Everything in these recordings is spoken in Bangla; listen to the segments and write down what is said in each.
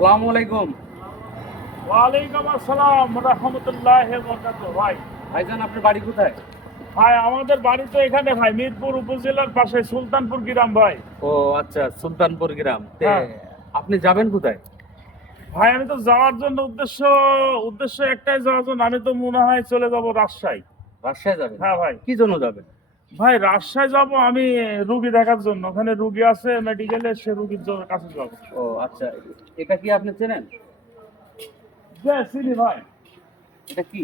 আসসালামু আলাইকুম। ওয়ালাইকুম আসসালাম রহমতুল্লাহ বরকাত। ভাই ভাইজান, আপনার বাড়ি কোথায়? ভাই আমাদের বাড়ি তো এখানে ভাই, মিরপুর উপজেলার পাশে সুলতানপুর গ্রাম ভাই। ও আচ্ছা, সুলতানপুর গ্রাম। হ্যাঁ আপনি যাবেন কোথায়? ভাই, আমি তো যাওয়ার জন্য উদ্দেশ্য একটাই, যাওয়ার জন্য আমি তো মনে হয় চলে যাব রাজশাহী। রাজশাহী যাবেন? হ্যাঁ ভাই। কি জন্য যাবেন? ভাই রাজশাহী যাব আমি রুগী দেখার জন্য, ওখানে রুগী আছে মেডিকেলে, সে রুগীর কাছে যাব। ও আচ্ছা, এটা কি আপনি চেনেন? যে চিনি ভাই। এটা কি?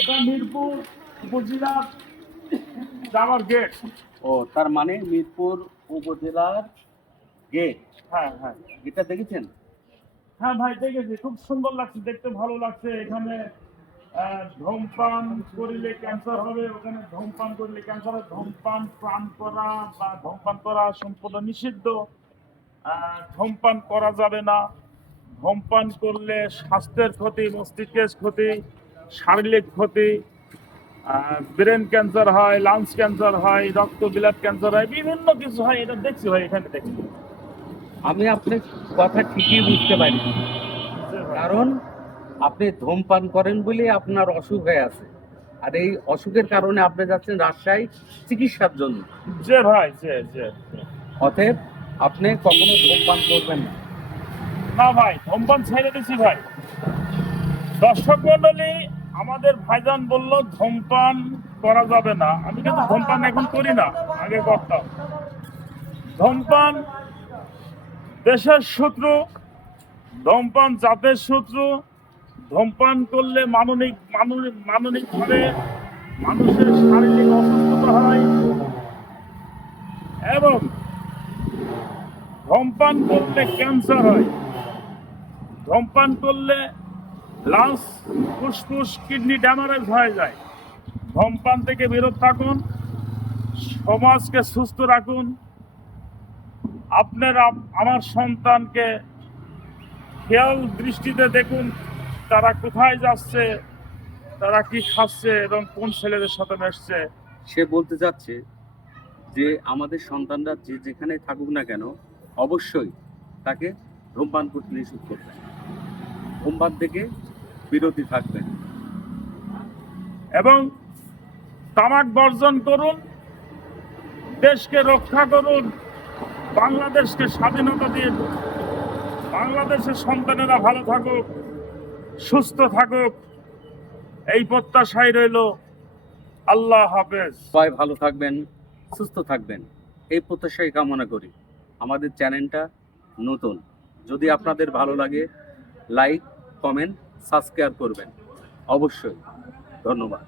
এটা মিরপুর উপজেলার যাওয়ার গেট। ও, তার মানে মিরপুর উপজেলার গেট। হ্যাঁ হ্যাঁ এটা দেখেছেন? হ্যাঁ ভাই, দেখেছি, খুব সুন্দর লাগছে, দেখতে ভালো লাগছে। এখানে ধূমপান করিলে ক্যান্সার হবে, ওখানে ধূমপান করলে ক্যান্সার হবে। ধূমপান পান করা বা ধূমপান করা সম্পূর্ণ নিষিদ্ধ। ধূমপান করা যাবে না। ধূমপান করলে স্বাস্থ্যের ক্ষতি, মস্তিষ্কের ক্ষতি, শারীরিক ক্ষতি, ব্রেন ক্যান্সার হয়, লাংস ক্যান্সার হয়, রক্ত বিলাট ক্যান্সার হয়, বিভিন্ন কিছু হয়। এটা দেখছি ভাই, এখানে দেখছি। আমি আপনার কথা ঠিকই বুঝতে পারি, কারণ আপনি ধূমপান করেন বলে আপনার অসুখ হয়ে আছে, আর এই অসুখের কারণে আপনি যাচ্ছেন রাজশাহী চিকিৎসার জন্য। যে ভাই, যে যে যে। অতএব আপনি কখনো ধূমপান করবেন না। না ভাই, ধূমপান ছেড়ে দিছি ভাই। দর্শক মন্ডলী, আমাদের ভাইজান বলল ধূমপান করা যাবে না, আমি কিন্তু ধূমপান এখন করি না, আগে করতাম। ধূমপান দেশের শত্রু, ধূমপান জাতের শত্রু। ধূমপান করলে মাননিকভাবে মানুষের শারীরিক অসুস্থতা হয়, এবং ধূমপান করলে ক্যান্সার হয়। ধূমপান করলে লাংস, ফুসফুস, কিডনি ড্যামারেজ হয়ে যায়। ধূমপান থেকে বিরত থাকুন, সমাজকে সুস্থ রাখুন। আপনারা আমার সন্তানকে খেয়াল দৃষ্টিতে দেখুন, তারা কোথায় যাচ্ছে, তারা কি খাচ্ছে এবং কোন ছেলেদের সাথে মেশছে। সে বলতে চাচ্ছে যে আমাদের সন্তানরা যে যেখানে থাকুক না কেন, অবশ্যই তাকে ধূমপান করতে নিষেধ করবেন, ধূমপান থেকে বিরতি থাকবেন। এবং তামাক বর্জন করুন, দেশকে রক্ষা করুন, বাংলাদেশকে স্বাধীনতা দিন। বাংলাদেশের সন্তানেরা ভালো থাকুক, সুস্থ থাকুক, এই প্রত্যাশাই রইল। আল্লাহ হাফেজ। সবাই ভালো থাকবেন, সুস্থ থাকবেন, এই প্রত্যাশাই কামনা করি। আমাদের চ্যানেলটা নতুন, যদি আপনাদের ভালো লাগে লাইক, কমেন্ট, সাবস্ক্রাইব করবেন অবশ্যই। ধন্যবাদ।